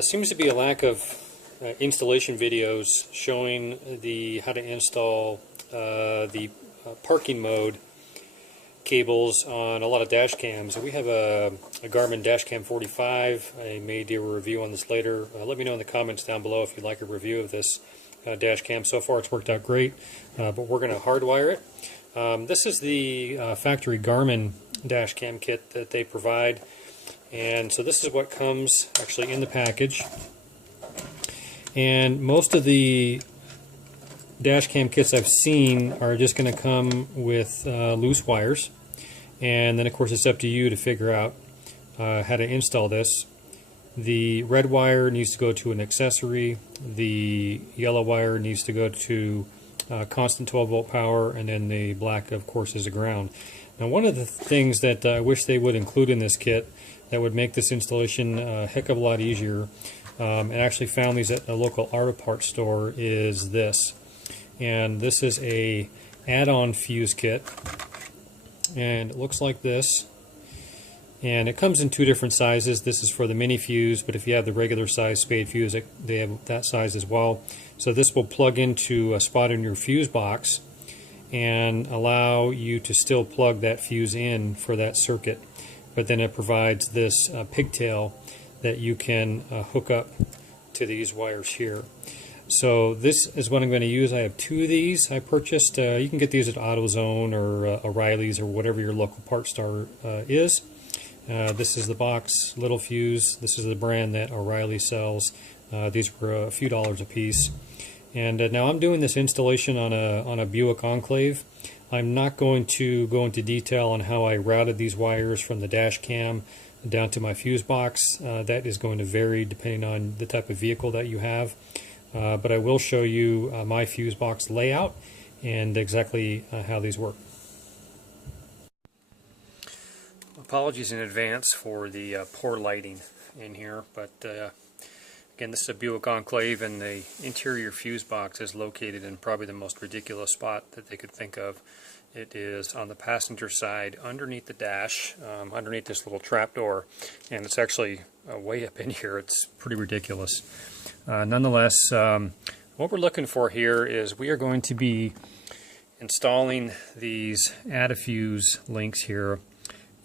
Seems to be a lack of installation videos showing how to install the parking mode cables on a lot of dash cams. We have a Garmin Dash Cam 45. I may do a review on this later. Let me know in the comments down below if you'd like a review of this dash cam. So far it's worked out great, but we're going to hardwire it. This is the factory Garmin dash cam kit that they provide, and so this is what comes actually in the package. And most of the dash cam kits I've seen are just going to come with loose wires, and then of course it's up to you to figure out how to install this. The red wire needs to go to an accessory, the yellow wire needs to go to constant 12 volt power, and then the black of course is a ground. Now, one of the things that I wish they would include in this kit that would make this installation a heck of a lot easier, and actually found these at a local auto parts store, is this. And this is a add-on fuse kit, and it looks like this, and it comes in two different sizes. This is for the mini fuse, but if you have the regular size spade fuse, they have that size as well. So this will plug into a spot in your fuse box and allow you to still plug that fuse in for that circuit, but then it provides this pigtail that you can hook up to these wires here. So this is what I'm going to use. I have two of these I purchased. You can get these at AutoZone or O'Reilly's or whatever your local parts store is. This is the box, little fuse. This is the brand that O'Reilly sells. These were a few dollars a piece. And now I'm doing this installation on a Buick Enclave. I'm not going to go into detail on how I routed these wires from the dash cam down to my fuse box. That is going to vary depending on the type of vehicle that you have. But I will show you my fuse box layout and exactly how these work. Apologies in advance for the poor lighting in here, but again, this is a Buick Enclave, and the interior fuse box is located in probably the most ridiculous spot that they could think of. It is on the passenger side, underneath the dash, underneath this little trap door, and it's actually way up in here. It's pretty ridiculous. Nonetheless, what we're looking for here is we are going to be installing these add-a-fuse links here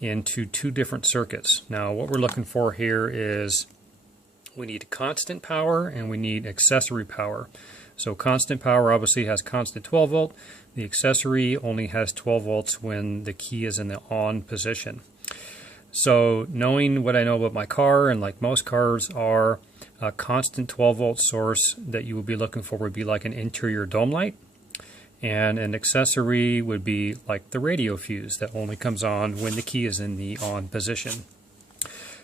into two different circuits. Now, what we're looking for here is we need constant power and we need accessory power. So constant power obviously has constant 12 volt. The accessory only has 12 volts when the key is in the on position. So knowing what I know about my car, and like most cars are, a constant 12 volt source that you would be looking for would be like an interior dome light, and an accessory would be like the radio fuse that only comes on when the key is in the on position.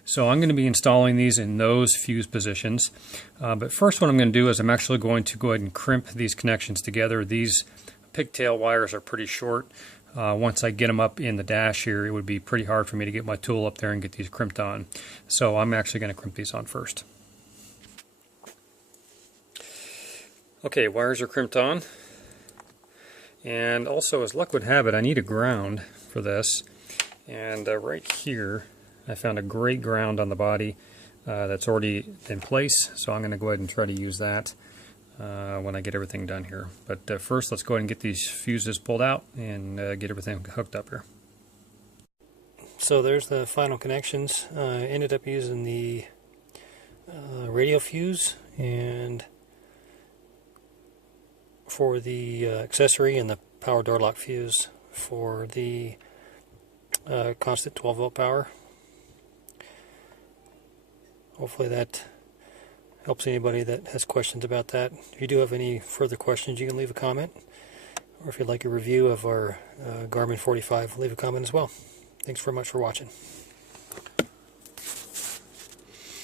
So I'm going to be installing these in those fuse positions. But first what I'm going to do is I'm actually going to go ahead and crimp these connections together. These pigtail wires are pretty short. Once I get them up in the dash here, it would be pretty hard for me to get my tool up there and get these crimped on. So I'm actually going to crimp these on first. Okay, wires are crimped on. And also, as luck would have it, I need a ground for this. And right here, I found a great ground on the body that's already in place, so I'm going to go ahead and try to use that when I get everything done here. But first, let's go ahead and get these fuses pulled out and get everything hooked up here. So there's the final connections. I ended up using the radio fuse and for the accessory, and the power door lock fuse for the constant 12 volt power. Hopefully that helps anybody that has questions about that. If you do have any further questions, you can leave a comment, or if you'd like a review of our Garmin 45, leave a comment as well. Thanks very much for watching.